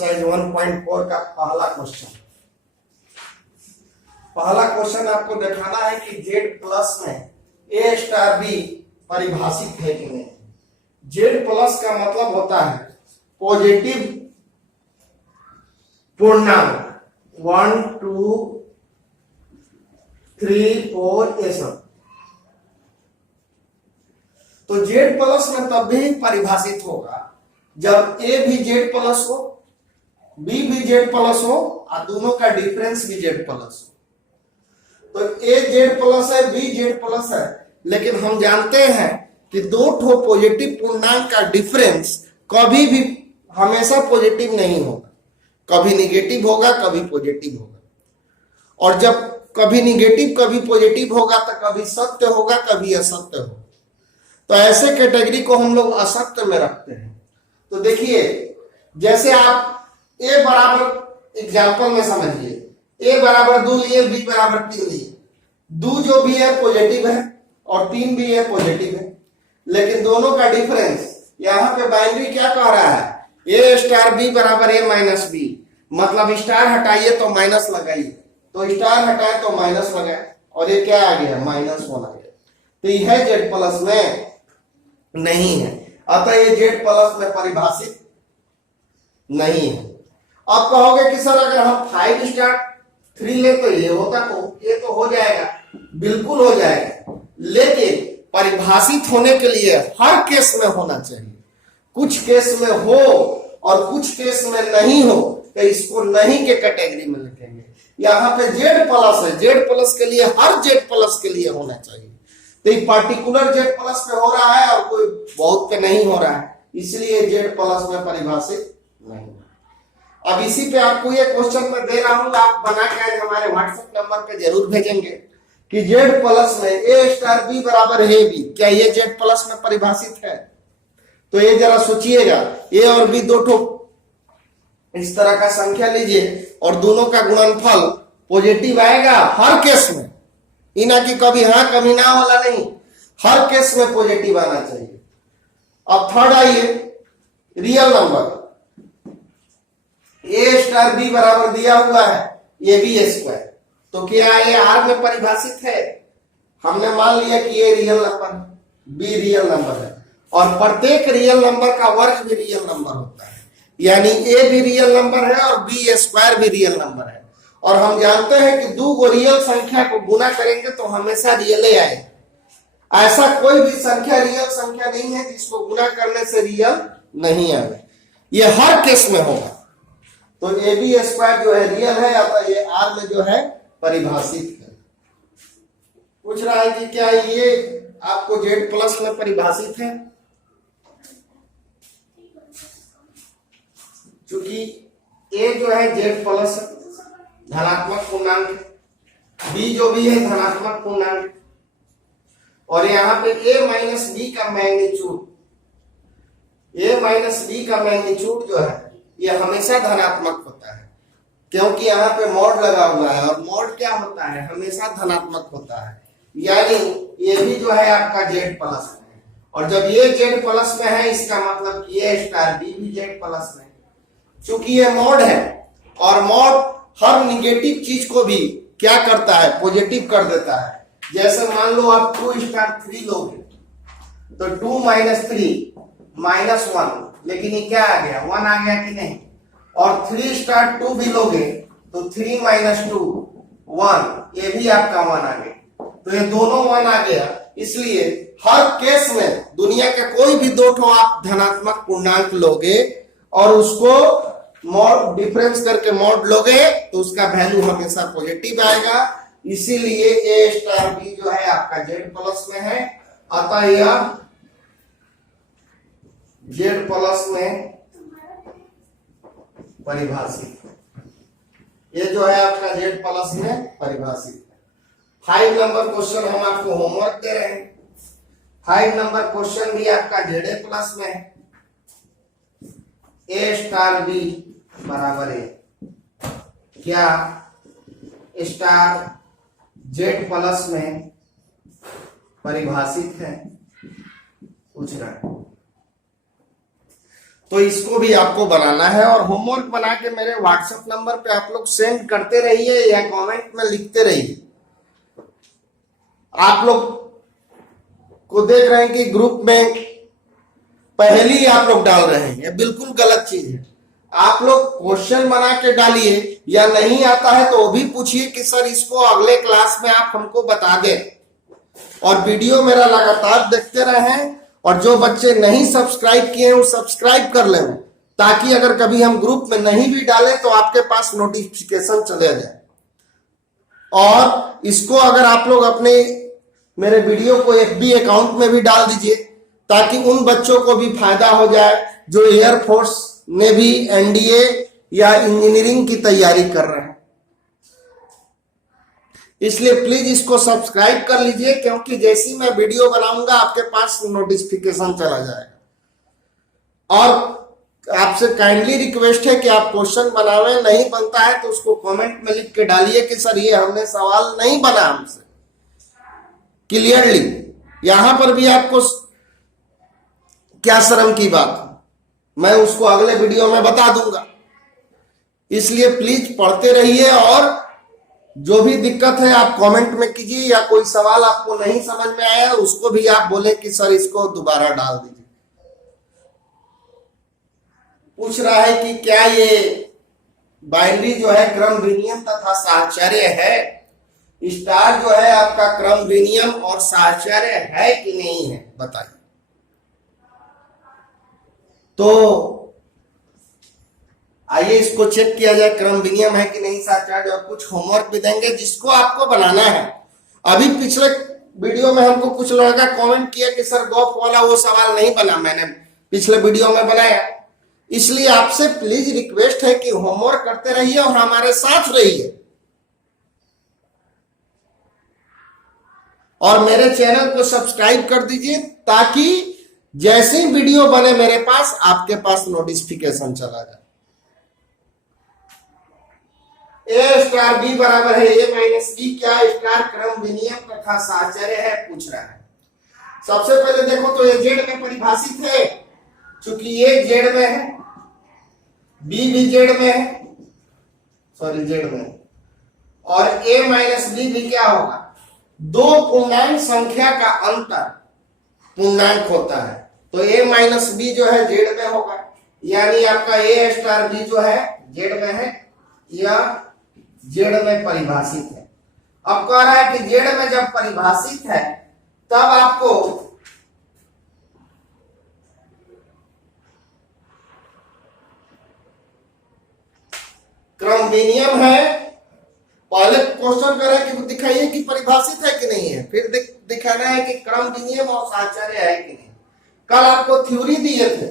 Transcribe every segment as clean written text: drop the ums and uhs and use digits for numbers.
Exercise 1.4 का पहला question आपको दिखाना है कि जेड प्लस में ए स्टार बी परिभाषित है कि नहीं। जेड प्लस का मतलब होता है पॉजिटिव पूर्णांक 1 2 3 4 ये सब। तो जेड प्लस में तब भी परिभाषित होगा जब ए भी जेड प्लस हो, बी भी जेड प्लस हो और दोनों का डिफरेंस भी जेड प्लस हो। तो ए जेड प्लस है, बी जेड प्लस है, लेकिन हम जानते हैं कि दो ठो पॉजिटिव पूर्णांक का डिफरेंस कभी भी हमेशा पॉजिटिव नहीं होगा, कभी निगेटिव होगा कभी पॉजिटिव होगा। और जब कभी निगेटिव कभी पॉजिटिव होगा तो कभी सत्य होगा कभी असत्य होगा। तो ऐसे कैटेगरी को हम लोग असत्य में रखते हैं। तो देखिए जैसे आप ए बराबर एग्जाम्पल में समझिए, ए बराबर 2 लिए, बी बराबर 3 लिए। 2 जो भी है पॉजिटिव है और 3 भी है पॉजिटिव है, लेकिन दोनों का डिफरेंस यहाँ पे बाइनरी क्या कह रहा है, ए स्टार बी बराबर ए माइनस बी। मतलब स्टार हटाइए तो माइनस लगाइए, तो स्टार हटाए तो माइनस लगाए और ये क्या आ गया -1 आ गया। तो यह जेड प्लस में नहीं है, अतः ये जेड प्लस में परिभाषित नहीं है। अब कहोगे कि सर अगर हम 5 स्टार 3 ले तो ये होता तो ये तो हो जाएगा, बिल्कुल हो जाएगा, लेकिन परिभाषित होने के लिए हर केस में होना चाहिए। कुछ केस में हो और कुछ केस में नहीं हो तो इसको नहीं के कैटेगरी में लिखेंगे। यहाँ पे जेड प्लस है, जेड प्लस के लिए हर जेड प्लस के लिए होना चाहिए। तो ये पार्टिकुलर जेड प्लस पे हो रहा है और कोई बहुत पे नहीं हो रहा है, इसलिए जेड प्लस में परिभाषित नहीं। अब इसी पे आपको ये क्वेश्चन मैं दे रहा हूं, आप बना के आज हमारे व्हाट्सएप नंबर पे जरूर भेजेंगे कि जेड प्लस में ए स्टार बी बराबर है बी, क्या ये जेड प्लस में परिभाषित है? तो ये जरा सोचिएगा, ए और बी दो ठो इस तरह का संख्या लीजिए और दोनों का गुणनफल पॉजिटिव आएगा हर केस में, इना कि कभी हाँ कभी ना वाला नहीं, हर केस में पॉजिटिव आना चाहिए। अब थर्ड आइए, real number A star B बराबर दिया हुआ है ए बी स्क्वायर, तो क्या ये आर में परिभाषित है? हमने मान लिया कि ये रियल नंबर है, बी रियल नंबर है और प्रत्येक रियल नंबर का वर्ग भी रियल नंबर होता है, यानी ए भी रियल नंबर है और बी स्क्वायर भी रियल नंबर है। और हम जानते हैं कि दो रियल संख्या को गुना करेंगे तो हमेशा रियल आएगा। ऐसा कोई भी संख्या रियल संख्या नहीं है जिसको गुना करने से रियल नहीं आए, ये हर केस में होगा। तो ए बी स्क्वायर जो है रियल है, अतः ये आर में जो है परिभाषित है। पूछ रहा है कि क्या ये आपको जेड प्लस में परिभाषित है? क्योंकि ए जो है जेड प्लस धनात्मक पूर्णांक, बी जो भी है धनात्मक पूर्णांक, और यहाँ पे ए माइनस बी का मैग्नीट्यूड, ए माइनस बी का मैग्नीट्यूड जो है ये हमेशा धनात्मक होता है, क्योंकि यहाँ पे मॉड लगा हुआ है और मॉड क्या होता है, हमेशा धनात्मक होता है। यानी ये भी जो है आपका जेड प्लस में है, और जब ये जेड प्लस में है इसका मतलब कि ये स्टार बी भी जेड प्लस में है। चूंकि ये मॉड है और मॉड हर निगेटिव चीज को भी क्या करता है, पॉजिटिव कर देता है। जैसे मान लो आप 2 स्टार 3 लोगे तो 2 माइनस 3 -1, लेकिन ये क्या आ गया, 1 आ गया कि नहीं। और 3 स्टार 2 भी लोगे तो 3 माइनस 2 1, ये भी आपका 1 आ गया। तो ये दोनों 1 आ गया, इसलिए हर केस में दुनिया के कोई भी दो ठो आप धनात्मक पूर्णांक लोगे और उसको मॉड डिफरेंस करके मॉड लोगे तो उसका वैल्यू हमेशा पॉजिटिव आएगा। इसीलिए ए स्टार बी जो है आपका जेड प्लस में है, अतः यह जेड प्लस में परिभाषित है। ये जो है आपका जेड प्लस में परिभाषित है। 5 नंबर क्वेश्चन हम आपको होमवर्क दे रहे हैं। 5 नंबर क्वेश्चन भी आपका जेड प्लस में है, ए स्टार बी बराबर है, क्या स्टार जेड प्लस में परिभाषित है, पूछ रहा है। तो इसको भी आपको बनाना है और होमवर्क बना के मेरे व्हाट्सएप नंबर पे आप लोग सेंड करते रहिए या कमेंट में लिखते रहिए। आप लोग को देख रहे हैं कि ग्रुप में पहली आप लोग डाल रहे हैं, ये बिल्कुल गलत चीज है। आप लोग क्वेश्चन बना के डालिए, या नहीं आता है तो वो भी पूछिए कि सर इसको अगले क्लास में आप हमको बता दें। और वीडियो मेरा लगातार देखते रहें, और जो बच्चे नहीं सब्सक्राइब किए हैं वो सब्सक्राइब कर लें, ताकि अगर कभी हम ग्रुप में नहीं भी डालें तो आपके पास नोटिफिकेशन चले जाए। और इसको अगर आप लोग अपने मेरे वीडियो को FB अकाउंट में भी डाल दीजिए, ताकि उन बच्चों को भी फायदा हो जाए जो एयरफोर्स, नेवी, NDA या इंजीनियरिंग की तैयारी कर रहे हैं। इसलिए प्लीज इसको सब्सक्राइब कर लीजिए, क्योंकि जैसी मैं वीडियो बनाऊंगा आपके पास नोटिफिकेशन चला जाएगा। और आपसे काइंडली रिक्वेस्ट है कि आप क्वेश्चन बनावे, नहीं बनता है तो उसको कमेंट में लिख के डालिए कि सर ये हमने सवाल नहीं बना हमसे क्लियरली। यहां पर भी आपको क्या शर्म की बात है, मैं उसको अगले वीडियो में बता दूंगा। इसलिए प्लीज पढ़ते रहिए, और जो भी दिक्कत है आप कमेंट में कीजिए, या कोई सवाल आपको नहीं समझ में आया उसको भी आप बोले कि सर इसको दोबारा डाल दीजिए। पूछ रहा है कि क्या ये बाइनरी जो है क्रम विनियम तथा साहचर्य है? स्टार जो है आपका क्रम विनियम और साहचर्य है कि नहीं है, बताइए। तो आइए इसको चेक किया जाए, क्रम विनियम है कि नहीं, साहचर्य। और कुछ होमवर्क भी देंगे जिसको आपको बनाना है। अभी पिछले वीडियो में हमको कुछ लड़का कमेंट किया कि सर गॉफ वाला वो सवाल नहीं बना, मैंने पिछले वीडियो में बनाया। इसलिए आपसे प्लीज रिक्वेस्ट है कि होमवर्क करते रहिए और हमारे साथ रहिए, और मेरे चैनल को सब्सक्राइब कर दीजिए, ताकि जैसे ही वीडियो बने मेरे पास आपके पास नोटिफिकेशन चला जाए। ए स्टार बी बराबर है ए माइनस बी, क्या स्टार क्रम विनियम तथा साहचर्य है, पूछ रहा है। सबसे पहले देखो तो ये जेड में परिभाषित है, चूंकि ये जेड में है, बी भी जेड में है, सॉरी जेड में, और ए माइनस बी भी क्या होगा, दो पूर्णांक संख्या का अंतर पूर्णांक होता है। तो ए माइनस बी जो है जेड में होगा, यानी आपका ए स्टार बी जो है जेड में है या जेड में परिभाषित है। अब कह रहा है कि जेड में जब परिभाषित है तब आपको क्रम विनियम है। पहले क्वेश्चन कर रहा है कि दिखाइए कि परिभाषित है कि नहीं है, फिर दिखाना है कि क्रम विनियम और साहचर्य है कि नहीं। कल आपको थ्योरी दिए थे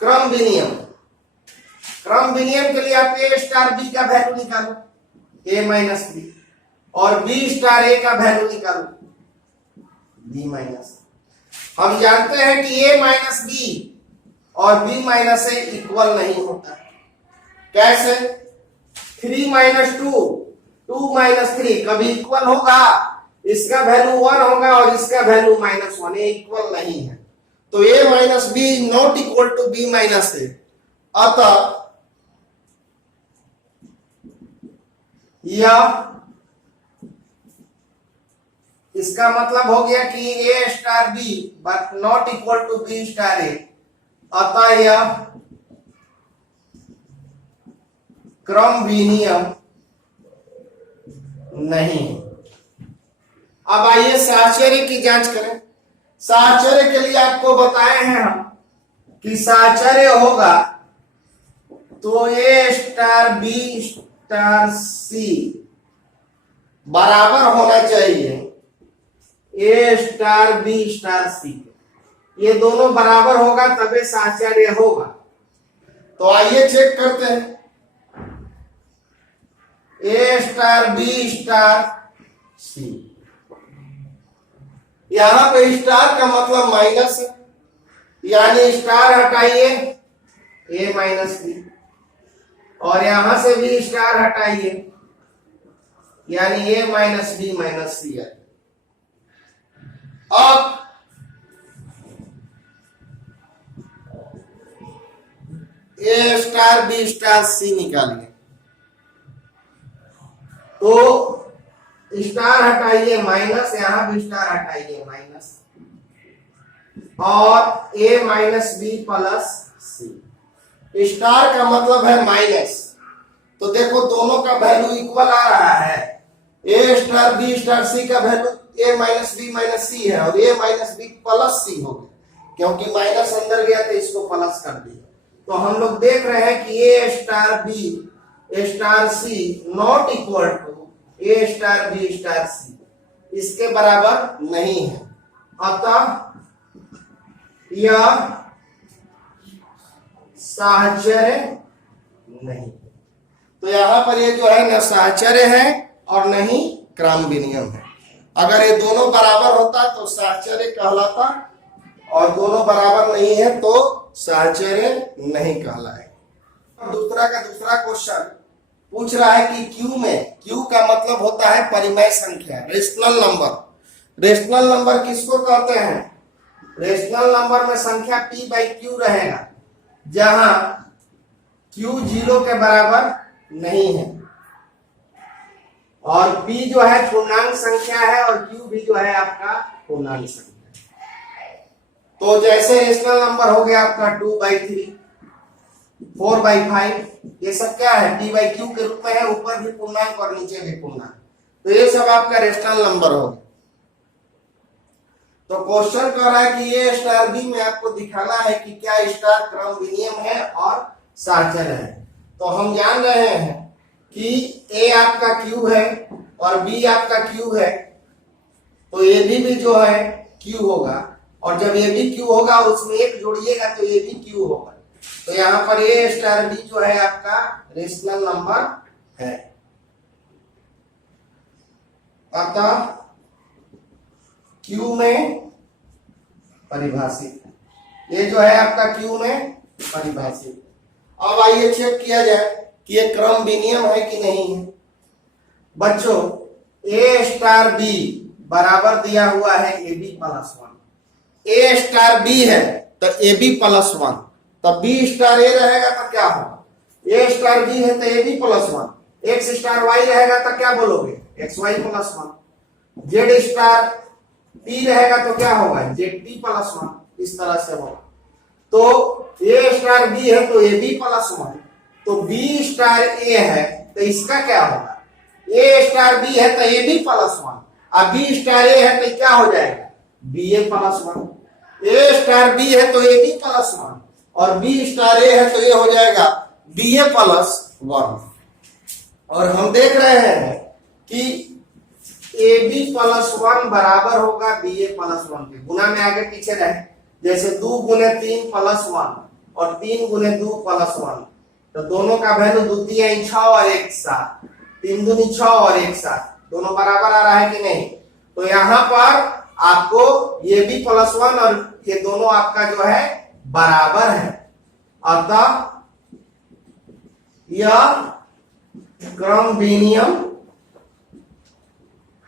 क्रम विनियम। क्रम विनियम के लिए आप ए स्टार बी का वैल्यू निकालो, ए माइनस बी, और बी स्टार ए का वैल्यू निकालो, बी माइनस। हम जानते हैं कि ए माइनस बी और बी माइनस ए इक्वल नहीं होता। कैसे? 3 माइनस 2, 2 माइनस 3 कभी इक्वल होगा? इसका वैल्यू 1 होगा और इसका वैल्यू -1, ये इक्वल नहीं है। तो A minus B is not equal to B minus A. अतः या इसका मतलब हो गया कि A star B but not equal to B star A, अतः यह क्रम विनियम नहीं। अब आइए साहचर्य की जांच करें। साहचर्य के लिए आपको बताए हैं हम कि साहचर्य होगा तो ए स्टार बी स्टार सी बराबर होना चाहिए ए स्टार बी स्टार सी। ये दोनों बराबर होगा तभी साहचर्य होगा। तो आइए चेक करते हैं। ए स्टार बी स्टार सी, यहां पे स्टार का मतलब माइनस है, यानी स्टार हटाइए ए माइनस बी, और यहां से भी स्टार हटाइए यानी ए माइनस बी माइनस सी है। अब ए स्टार बी स्टार सी निकालिए। तो स्टार हटाइए माइनस, यहां भी स्टार हटाइए माइनस, और ए माइनस बी प्लस सी। स्टार का मतलब है माइनस, तो देखो दोनों का वैल्यू इक्वल आ रहा है। ए स्टार बी स्टार सी का वैल्यू ए माइनस बी माइनस सी है, और ए माइनस बी प्लस सी हो गया, क्योंकि माइनस अंदर गया तो इसको प्लस कर दिया। तो हम लोग देख रहे हैं कि A star B star C not equal to A star B star C, इसके बराबर नहीं है। अतः यह साहचर्य नहीं। तो यहां पर ये जो है न साहचर्य है और नहीं क्रम विनियम है। अगर ये दोनों बराबर होता तो साहचर्य कहलाता, और दोनों बराबर नहीं है तो साहचर्य नहीं कहलाएगा। दूसरा का दूसरा क्वेश्चन पूछ रहा है कि क्यू में, क्यू का मतलब होता है परिमेय संख्या, रेशनल नंबर। रेशनल नंबर किसको कहते हैं? रेशनल नंबर में संख्या p बाई क्यू रहेगा, जहां q 0 के बराबर नहीं है, और p जो है पूर्णांक संख्या है, और q भी जो है आपका पूर्णांक संख्या। तो जैसे रेशनल नंबर हो गया आपका 2/3, 4/5, ये सब क्या है? p बाई क्यू के रूप में है, ऊपर भी पूर्णांक और नीचे भी पूर्णांक। तो ये सब आपका रेशनल नंबर हो गया। तो क्वेश्चन कह रहा है कि ए स्टार बी में आपको दिखाना है कि क्या स्टार क्रम विनियम है और साहचर्य है। तो हम जान रहे हैं कि ए आपका क्यू है और बी आपका क्यू है, तो ए भी जो है क्यू होगा, और जब ए बी क्यू होगा उसमें एक जोड़िएगा तो ए बी क्यू होगा। तो यहाँ पर ए स्टार बी जो है आपका रेशनल नंबर है। अतः क्यू में परिभाषित, ये जो है आपका क्यू में परिभाषित। अब आइए चेक किया जाए कि ये क्रम विनियम है कि नहीं है। बच्चों ए स्टार बी बराबर दिया हुआ है A B plus 1। A star B है तो ए बी प्लस 1, तब बी स्टार ए रहेगा तो क्या होगा? ए स्टार बी है तो A B plus 1, X star Y रहेगा तो क्या बोलोगे? X Y plus 1। Z star T रहेगा तो क्या होगा? Z T plus 1। इस तरह से होगा। तो ए स्टार बी है तो ए बी प्लस 1, तो बी स्टार ए है तो इसका क्या होगा? ए स्टार बी है तो ए बी प्लस 1, अब बी स्टार ए है तो क्या हो जाएगा? B A plus 1। A star B है तो ए बी प्लस 1, और बी स्टार ए है तो ये हो जाएगा बी ए प्लस 1। और हम देख रहे हैं कि ए बी प्लस 1 बराबर होगा बी ए प्लस 1 के। गुना में आगे पीछे रहे, जैसे 2 गुने 3 प्लस 1 और 3 गुने 2 प्लस 1, तो दोनों का वैल्यू 2 3 6 और 1 7, 3 दूनी 6 और 1 7, दोनों बराबर आ रहा है कि नहीं? तो यहाँ पर आपको ये बी प्लस 1 और ये दोनों आपका जो है बराबर है। अतः यह क्रम विनियम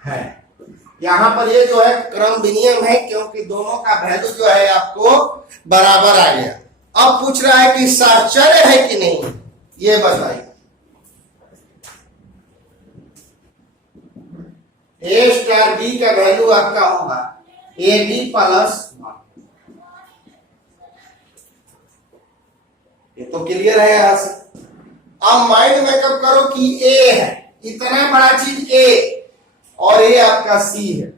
है। यहां पर ये जो है क्रम विनियम है, क्योंकि दोनों का वैल्यू जो है आपको बराबर आ गया। अब पूछ रहा है कि साहचर्य है कि नहीं, ये बताइए। ए स्टार बी का वैल्यू आपका होगा ए बी प्लस 1। ये तो क्लियर है यहां से। अब माइंड मेकअप करो कि ए है, इतना बड़ा चीज ए, और ये आपका सी है।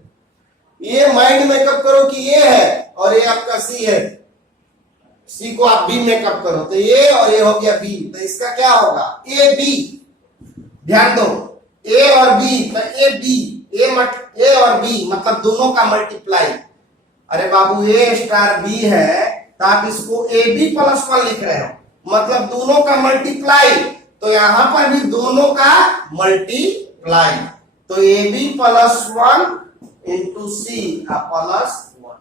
ये माइंड मेकअप करो कि ये है और ये आपका सी है, सी को आप बी मेकअप करो तो ये और ये हो गया बी, तो इसका क्या होगा? A B. ध्यान दो, ए और बी तो ए बी, ए और बी मतलब दोनों का मल्टीप्लाई। अरे बाबू ए स्टार बी है तो आप इसको ए बी प्लस 1 लिख रहे हो, मतलब दोनों का मल्टीप्लाई, तो यहां पर भी दोनों का मल्टीप्लाई। तो A B plus 1 into C plus 1,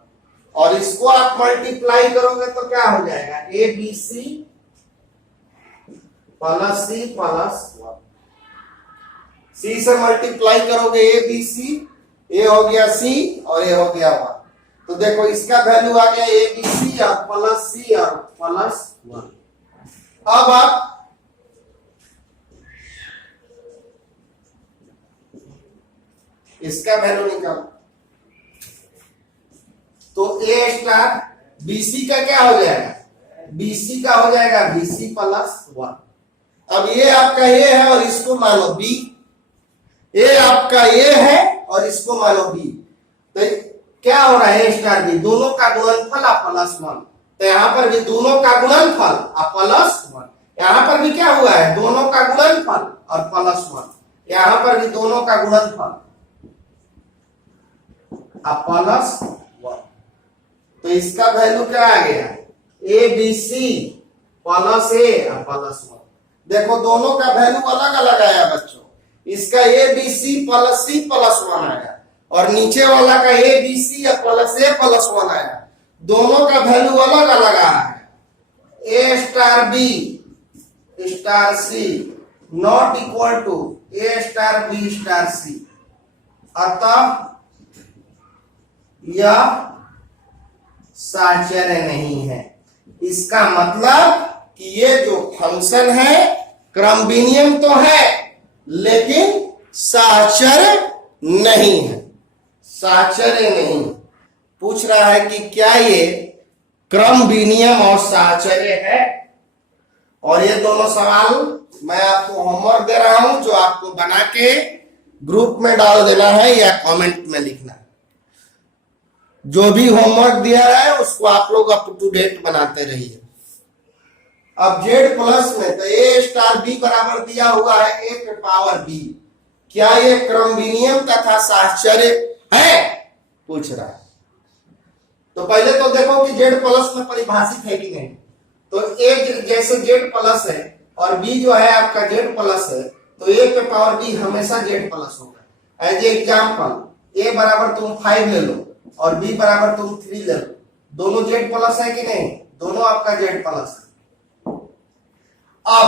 और इसको आप मल्टीप्लाई करोगे तो क्या हो जाएगा? A B C plus C plus 1। C से मल्टीप्लाई करोगे ए बी सी, ए हो गया सी और ए हो गया 1। तो देखो इसका वैल्यू आ गया ए बी सी और प्लस सी और प्लस 1। अब आप इसका वैल्यू निकालो, तो ए स्टार बीसी का क्या हो जाएगा, बीसी का हो जाएगा बीसी प्लस 1। अब ये आपका ए है और इसको मानो बी, ए आपका ए है और इसको मानो बी, तो क्या हो रहा है ए स्टार बी, दोनों का गुणनफल आप प्लस 1, तो यहां पर भी दोनों का गुणनफल आप प्लस 1, यहां पर भी क्या हुआ है दोनों का गुणनफल और प्लस 1, यहां पर भी दोनों का गुणनफल आप प्लस 1, तो इसका वैल्यू क्या आ गया ए बी सी प्लस ए और प्लस 1। देखो दोनों का वैल्यू अलग अलग आया बच्चों, इसका ए बी सी प्लस 1 आया और नीचे वाला का ए बी सी या प्लस ए प्लस 1 आया, दोनों का वैल्यू अलग अलग आया है। A star B star C not equal to A star B star C, अतः यह साहचर्य नहीं है। इसका मतलब कि ये जो फंक्शन है क्रम विनियम तो है लेकिन साहचर्य नहीं है, साहचर्य नहीं। पूछ रहा है कि क्या ये क्रम विनियम और साहचर्य है, और ये दोनों सवाल मैं आपको होमवर्क दे रहा हूं जो आपको बना के ग्रुप में डाल देना है या कमेंट में लिखना है। जो भी होमवर्क दिया है उसको आप लोग अप टू डेट बनाते रहिए। अब जेड प्लस में तो ए स्टार बी बराबर दिया हुआ है ए पे पावर बी, क्या ये क्रम विनियम तथा साहचर्य है पूछ रहा है। तो पहले तो देखो कि जेड प्लस में परिभाषित है कि नहीं, तो ए जैसे जेड प्लस है और बी जो है आपका जेड प्लस है, तो ए पे पावर बी हमेशा जेड प्लस होगा। एज एग्जाम्पल ए बराबर तुम 5 ले लो और बी बराबर तुम 3 ले लो, दोनों जेड प्लस है कि नहीं, दोनों आपका जेड प्लस है। अब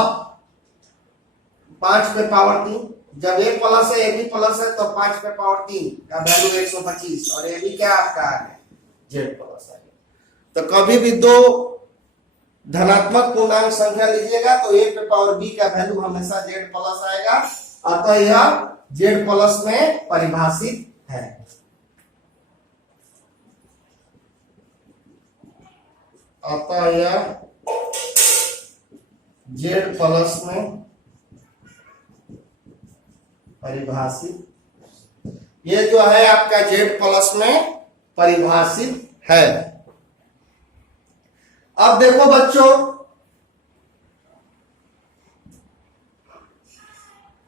5 पे पावर 3, जब ए प्लस है ए बी प्लस है तो 5 पे पावर 3 का वैल्यू 125 और ए बी क्या आपका आ गया जेड प्लस आ गया। तो कभी भी दो धनात्मक पूर्णांक संख्या लीजिएगा तो ए पे पावर बी का वैल्यू हमेशा जेड प्लस आएगा, अतः यह जेड प्लस में परिभाषित है। अतः यह जेड प्लस में परिभाषित, ये जो है आपका जेड प्लस में परिभाषित है। अब देखो बच्चों,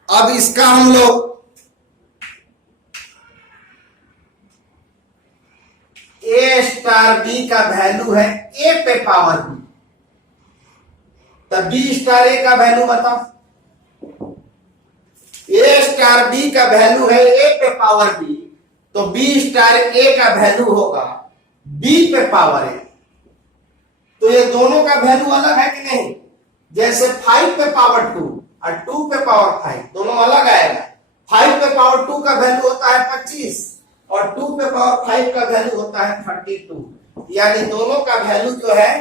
अब इसका हम लोग ए स्टार बी का वैल्यू है ए पे पावर बी, तब बी स्टार ए का वैल्यू बताओ। ए स्टार बी का वैल्यू है ए पे पावर बी, तो बी स्टार ए का वैल्यू होगा बी पे पावर ए। तो ये दोनों का वैल्यू अलग है कि नहीं, जैसे 5 पे पावर 2 और 2 पे पावर 5 दोनों अलग आएगा। 5 पे पावर 2 का वैल्यू होता है 25 और 2 पे पावर 5 का वैल्यू होता है 32, यानी दोनों का वैल्यू जो है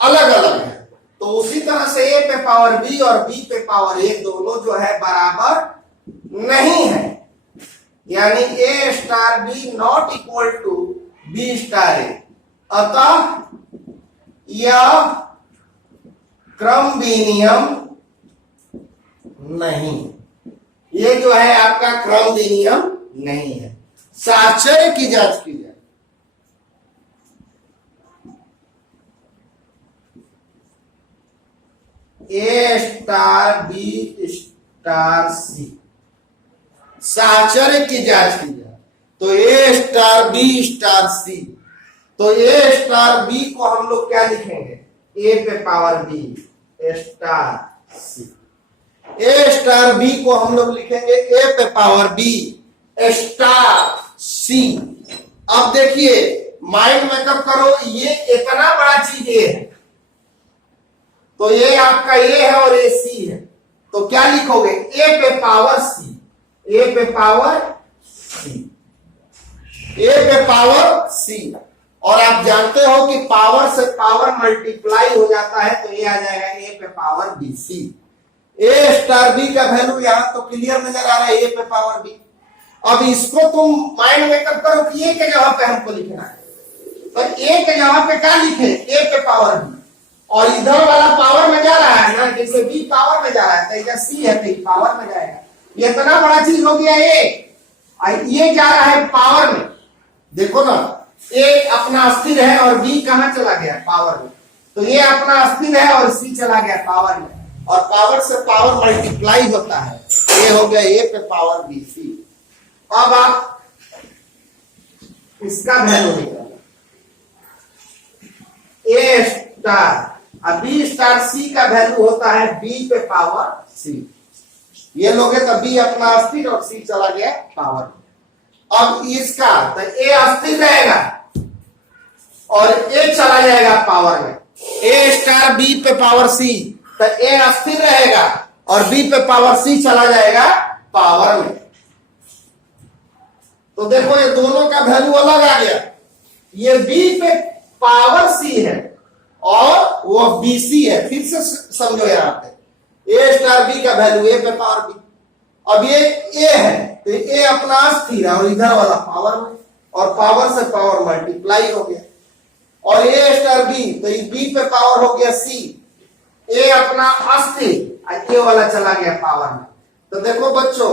अलग अलग है। तो उसी तरह से ए पे पावर बी और बी पे पावर ए दोनों जो है बराबर नहीं है, यानी A star B not equal to B star A, अतः यह क्रम विनियम नहीं, ये जो है आपका क्रम विनियम नहीं है। साहचर्य की जांच की जाए। ए स्टार बी स्टार सी, साहचर्य की जांच की जाए तो ए स्टार बी स्टार सी, तो ए स्टार बी को हम लोग क्या लिखेंगे ए पे पावर बी स्टार सी, ए स्टार बी को हम लोग लिखेंगे ए पे पावर बी स्टार सी। अब देखिए माइंड मेकअप करो, ये इतना बड़ा चीज ये है, तो ये आपका ए है और ए सी है, तो क्या लिखोगे ए पे पावर सी, ए पे पावर सी, ए पे पावर सी, और आप जानते हो कि पावर से पावर मल्टीप्लाई हो जाता है, तो ये आ जाएगा ए पे पावर बी सी। ए स्टार बी का वैल्यू यहां तो क्लियर नजर आ रहा है, ए पे पावर बी। अब इसको तुम माइंड मेकअप करो कि ए के जगह पे हमको लिखना है, तो ए के जगह पे क्या लिखे, ए पे पावर बी, और इधर वाला पावर में जा रहा है ना, जैसे बी पावर में जा रहा है तो इधर सी है तो पावर में जाएगा। ये इतना बड़ा चीज हो गया ये जा रहा है पावर में। देखो ना, ए अपना स्थिर है और बी कहां चला गया, पावर में, तो ये अपना स्थिर है और सी चला गया पावर में, और पावर से पावर मल्टीप्लाई होता है, ये हो गया ए पे पावर बी सी। अब आप इसका वैल्यू निकालो, ए स्टार अब बी स्टार सी का वैल्यू होता है बी पे पावर सी। ये लोगे तो बी अपना अस्थिर और सी चला गया पावर। अब इसका तो ए अस्थिर रहेगा और ए चला जाएगा पावर में, ए स्टार बी पे पावर सी, तो ए अस्थिर रहेगा और बी पे पावर सी चला जाएगा पावर में। तो देखो ये दोनों का वैल्यू अलग आ गया, ये बी पे पावर सी है और वो बी सी है। फिर से समझो यहां पे ए स्टार बी का वैल्यू ए पे पावर बी, अब ये ए है तो ए अपना स्थिर है और इधर वाला पावर में, और पावर से पावर मल्टीप्लाई हो गया, और ए स्टार बी तो बी पे पावर हो गया सी, ए अपना अस्थिर ए वाला चला गया पावर में। तो देखो बच्चों,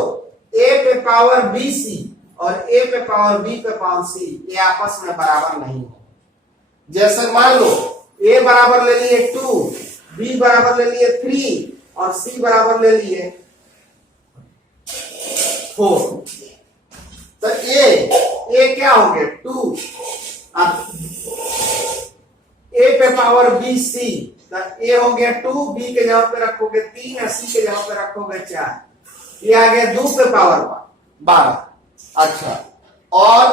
ए पे पावर बी सी और ए पे पावर बी पे पावर सी ये आपस में बराबर नहीं है। जैसे मान लो ए बराबर ले लिए 2, बी बराबर ले लिए 3 और सी बराबर ले लिए 4, तो ए क्या हो गया 2, अब ए पे पावर बी सी, तो ए हो गया 2, बी के जगह पे रखोगे 3 और सी के जगह पे रखोगे 4, ये आ गया 2 पे पावर 12। अच्छा, और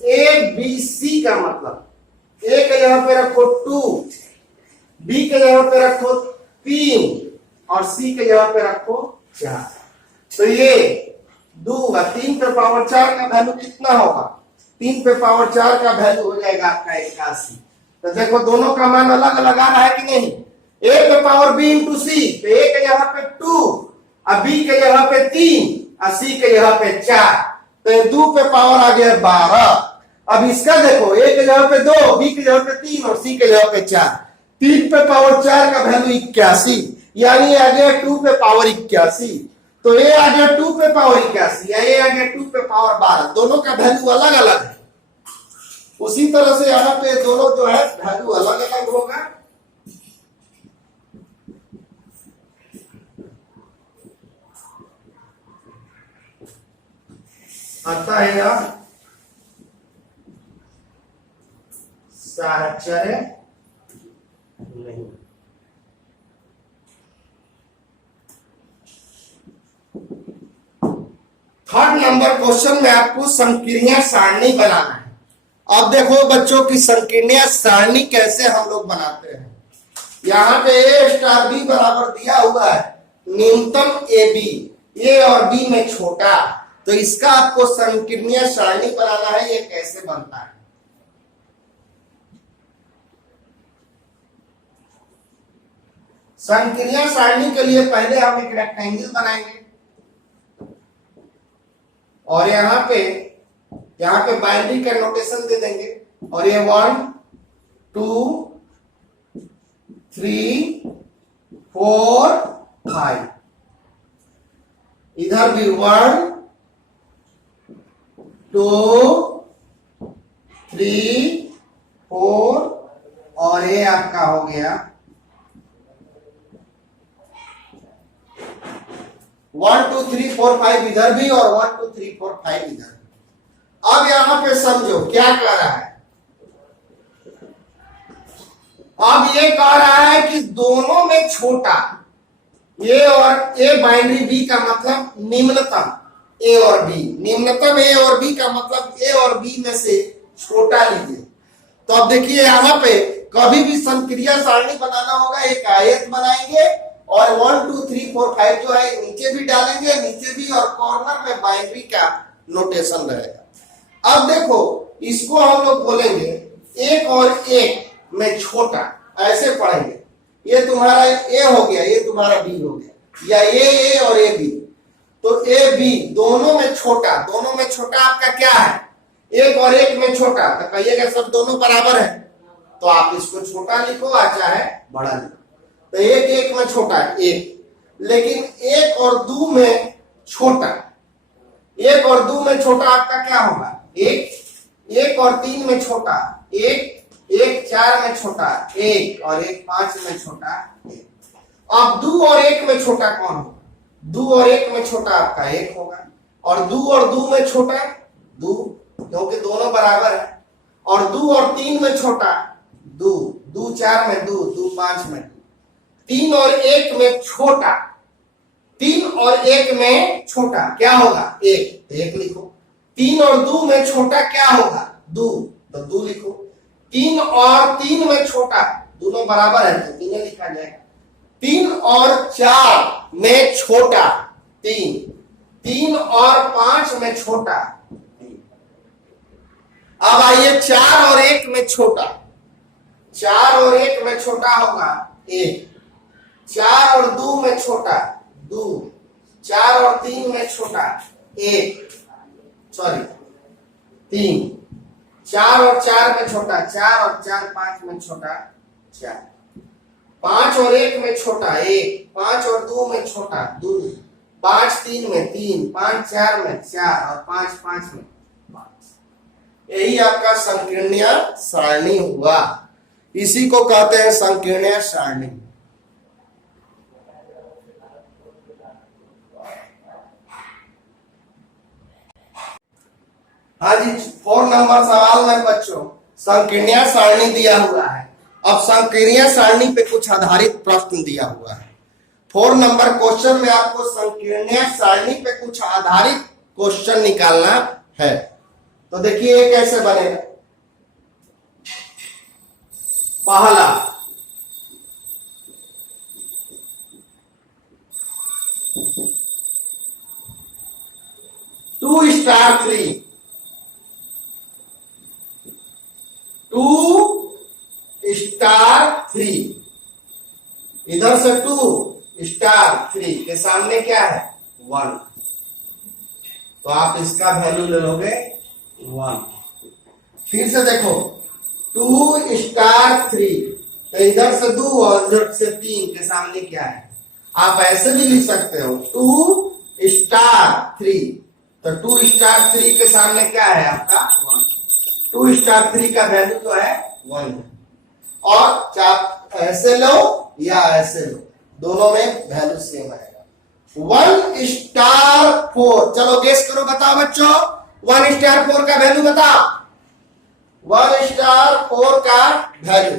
ए बी सी का मतलब ए के जगह पे रखो 2, बी के जगह पे रखो 3 और सी के जगह पे रखो 4, तो ये 2 3 पे पावर 4 का वैल्यू कितना होगा, 3 पे पावर 4 का वैल्यू हो जाएगा आपका 81। तो देखो दोनों का मान अलग अलग आ रहा है कि नहीं, ए पे पावर बी इंटू सी, तो ए के जगह पे 2 और बी के जगह पे 3 और सी के जगह पे 4, तो 2 पे पावर आ गया 12। अब इसका देखो, ए के जगह पे 2, बी के जगह पे 3 और सी के जगह पे 4, 3 पे पावर 4 का वैल्यू 81, यानी आ गया 2 पे पावर 81। तो ये आ गया 2 पे पावर 81 या ये आ गया 2 पे पावर 12, दोनों का वैल्यू अलग अलग है। उसी तरह से यहाँ पे दोनों जो है वैल्यू अलग अलग होगा। आता है यार साहचर्य नहीं। थर्ड नंबर क्वेश्चन में आपको संकीर्ण सारणी बनाना है। अब देखो बच्चों की संकीर्ण सारणी कैसे हम लोग बनाते हैं। यहाँ पे ए स्टार बी बराबर दिया हुआ है न्यूनतम ए बी, ए और बी में छोटा, तो इसका आपको संकीर्ण सारणी बनाना है। ये कैसे बनता है, संकीर्ण सारणी के लिए पहले हम एक रेक्टेंगल बनाएंगे और यहाँ पे बाइनरी का नोटेशन दे देंगे, और ये 1 2 3 4 5, इधर भी 1 2 3 4 और ये आपका हो गया 1 2 3 4 5 इधर भी और 1 2 3 4 5 इधर भी। अब यहां पे समझो क्या कह रहा है, अब ये कह रहा है कि दोनों में छोटा ए और ए बाइनरी बी का मतलब निम्नतम ए और बी, निम्नतम ए और बी का मतलब ए और बी में से छोटा लीजिए। तो अब देखिए यहाँ पे कभी भी संकीर्ण सारणी बनाना होगा, एक आयत बनाएंगे और 1 2 3 4 5 जो है नीचे भी डालेंगे, नीचे भी, और कॉर्नर में बाइनरी का नोटेशन रहेगा। अब देखो इसको हम लोग बोलेंगे एक और एक में छोटा, ऐसे पढ़ेंगे। ये तुम्हारा ए हो गया, ये तुम्हारा बी हो गया, या ए और ए बी। तो ए बी दोनों में छोटा, दोनों में छोटा आपका क्या है? एक और एक में छोटा। तो कहिएगा सब दोनों बराबर है, तो आप इसको छोटा लिखो या चाहे बड़ा लिखो। तो एक एक में छोटा एक, लेकिन एक और दो में छोटा, एक और दो में छोटा आपका क्या होगा? एक। एक और तीन में छोटा एक, एक चार में छोटा एक, और एक पांच में छोटा एक। अब दो और एक में छोटा कौन होगा? दो और एक में छोटा आपका एक होगा, और दो और दो में छोटा दो, क्योंकि दोनों बराबर है। और दो और तीन में छोटा दो, दो चार में दो, दो पांच में दो। तीन और एक में छोटा, तीन और एक में छोटा क्या होगा? एक, तो एक लिखो। तीन और दो में छोटा क्या होगा? दो, तो दो लिखो। तीन और तीन में छोटा, दोनों बराबर है तो तीन लिखा जाएगा। तीन और चार में छोटा तीन, तीन और पांच में छोटा तीन। अब आइए चार और एक में छोटा, चार और एक में छोटा होगा एक। चार और दो में छोटा दो, चार और तीन में छोटा एक, सॉरी तीन। चार और चार में छोटा चार, और चार पांच में छोटा चार। पांच और एक में छोटा एक, पांच और दो में छोटा दो, पांच तीन में तीन, पांच चार में चार, और पांच पांच में पांच। यही आपका संकीर्णीय सारणी हुआ। इसी को कहते हैं संकीर्णीय सारणी। हाँ जी, 4 नंबर सवाल में बच्चों संकीर्णीय सारणी दिया हुआ है। अब संकीर्णीय सारणी पे कुछ आधारित प्रश्न दिया हुआ है। 4 नंबर क्वेश्चन में आपको संकीर्णीय सारणी पे कुछ आधारित क्वेश्चन निकालना है। तो देखिए ये कैसे बनेगा। पहला, two star three, two star three, इधर से टू स्टार थ्री के सामने क्या है? 1, तो आप इसका वैल्यू ले लोगे 1। फिर से देखो, टू स्टार थ्री, तो इधर से 2 और इधर से 3 के सामने क्या है? आप ऐसे भी लिख सकते हो, टू स्टार थ्री, तो टू स्टार थ्री के सामने क्या है आपका? 1। टू स्टार थ्री का वैल्यू जो है 1 है। और चाहे ऐसे लो या ऐसे लो, दोनों में वैल्यू सेम आएगा। 1 स्टार 4, चलो गेस करो, बताओ बच्चों 1 स्टार 4 का वैल्यू बताओ। 1 स्टार 4 का वैल्यू,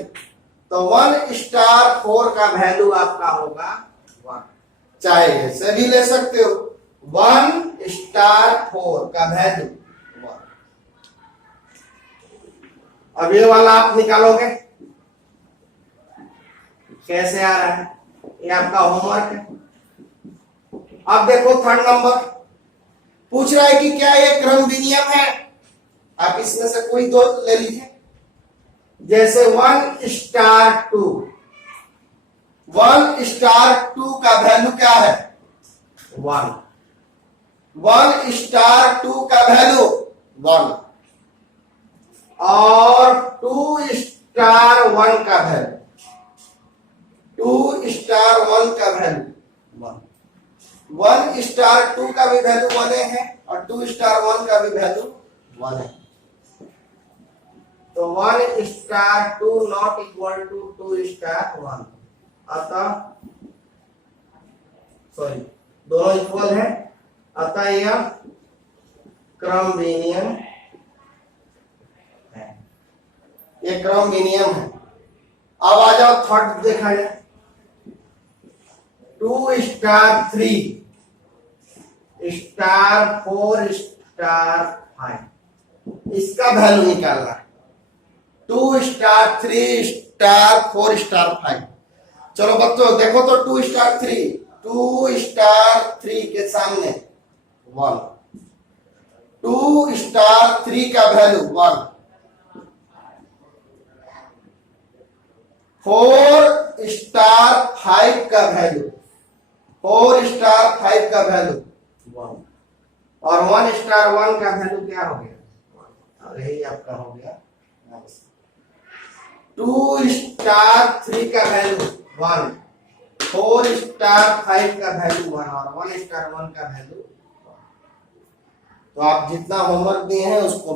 तो 1 स्टार 4 का वैल्यू आपका होगा 1। चाहे ऐसे भी ले सकते हो, 1 स्टार 4 का वैल्यू 1। अब ये वाला आप निकालोगे, कैसे आ रहा है? ये आपका होमवर्क है। अब देखो 3rd नंबर पूछ रहा है कि क्या ये क्रम विनियम है? आप इसमें से कोई दो ले लीजिए। जैसे 1 स्टार 2, 1 स्टार 2 का वैल्यू क्या है? 1। 1 स्टार 2 का वैल्यू 1, और 2 स्टार 1 का वैल्यू, 2 स्टार 1 का वैल्यू 1। 1 स्टार 2 का भी वैल्यू 1 है, और 2 स्टार 1 का भी वैल्यू 1 है। तो 1 star 2 not equal to 2 star 1, अतः सॉरी दोनों इक्वल है, अतः यह क्रम विनियम है। ये क्रम विनियम है। अब आ जाओ 3rd देखा जाए। 2 स्टार 3 स्टार 4 स्टार 5, इसका वैल्यू निकालना है। 2 स्टार 3 स्टार 4 स्टार 5। चलो बच्चों देखो तो 2 स्टार 3, 2 स्टार 3 के सामने 1, 2 स्टार 3 का वैल्यू 1, 4 स्टार 5 का वैल्यू 4 स्टार 5 का वैल्यू 1 और 1 स्टार 1 का वैल्यू क्या हो गया, और यही आपका हो गया 2 स्टार 3 का वैल्यू 1, 4 स्टार 5 का वैल्यू 1 और 1 स्टार 1 का वैल्यू। तो आप जितना होमवर्क दिए हैं उसको